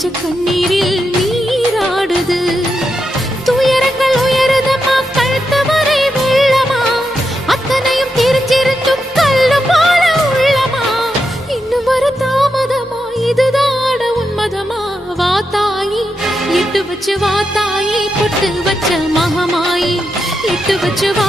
பச்ச கண்ணீரில் நீராடுது துயரங்கள் உயரதமா கழுத்த வரை வெள்ளமா அத்தனையும் தெரிஞ்சிருந்து கல்லு போல உள்ளமா இன்னும் வர தாமதமா இதுதாட உன்மதமா வாத்தாயி இட்டு வச்சு வாத்தாயி புட்டு வச்ச மகமாயி இட்டு வச்சு வ